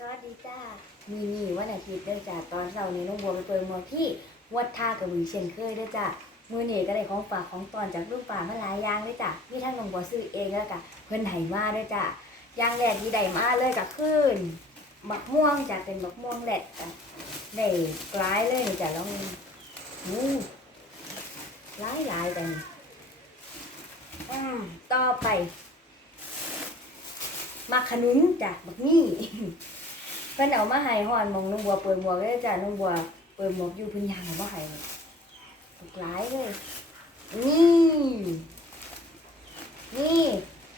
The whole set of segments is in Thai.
สวัสดีจ้ามีนี่วันอาทิตย์เด้อจ้าตอนเช้านี้น้องบัวไปเปิดหมวกที่วัดท่ากระบือเช่นเคยเด้อจ้ามือนี่ก็ได้ของฝากของตอนจากลูกป่ามาหลายอย่างเลยจ้ามีทั้งน้องบัวซื้อเองแล้วก็เพิ่นให้มาเด้อจ้าอย่างแรกที่ได้มาเลยก็คือบักม่วงจ้ะเป็นบักม่วงแหลกจ้ะได้กลายเลยจ้ะแล้วอู้หลายหลายๆกันอืมต่อไปมักขนุนจ้ะบักนี่ พิ่นเอามาให้ฮอนมองน้องบัวเปิดหมวกเลยจ้ะน้องบัวเปิดหมวกอยู่เพิ่นยังเอามาให้ถูกหลายเลยนี่นี่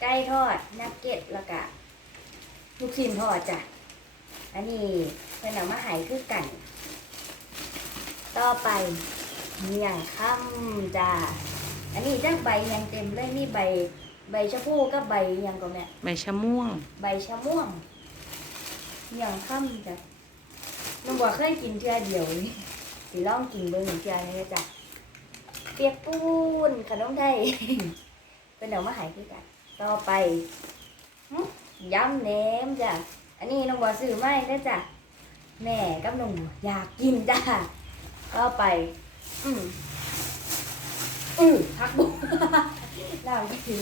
ไก่ทอดนักเก็ตแล้วก็ลูกชิ้นทอดจ้ะอันนี้เพิ่นเอามาให้คือกัน ต่อไปเมี่ยงคำจ้ะอันนี้จักใบยังเต็มเลยมีใบ ใบชะพูกับใบยังก็แม่ใบชะม่วง ใบชะม่วง เมี่ยงค่ำจ้ะน้องบัวเคยกินเทื่อเดียวนี่สิลองกินเบิ่งหนึ่งเทื่อนี่นะจ้ะเปียกปูนขนมไทยเป็นเดี๋ยวมาหายคือกันต่อไปยำแหนมจ้ะอันนี้น้องบัวซื้อไม่ได้อจ้ะแม่กับน้องบัวอยากกินจ้ะต่อไป อืมอือพักบุ้งน้ำกิน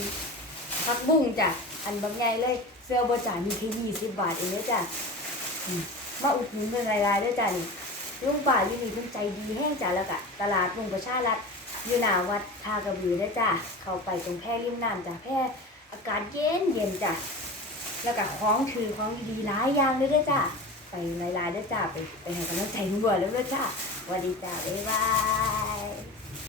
ผักบุ้งจ้ะอันบางใหญ่เลยเสื้อบจ่ายมีแค่ยี่สิบบาทเองเด้อจ้ะ มาอุดหนุนเป็นรายๆด้วยจ้ะนี่ลุงป่าอยู่นี่เพิ่นใจดีแห้งจ้ะแล้วก็ตลาดลุงประชารัฐอยู่หน้าวัดท่ากระบือด้อจ้ะเข้าไปตรงแพร่ริมน้ำจ้ะแพร่อากาศเย็นเย็นจ้ะแล้วก็ของคือของดีๆหลายอย่างเลยด้อจ้ะไปหลายๆด้อจ้ะไปไปให้กำลังใจลุงบัวแล้วด้อจ้ะสวัสดีจ้ะบ๊ายบาย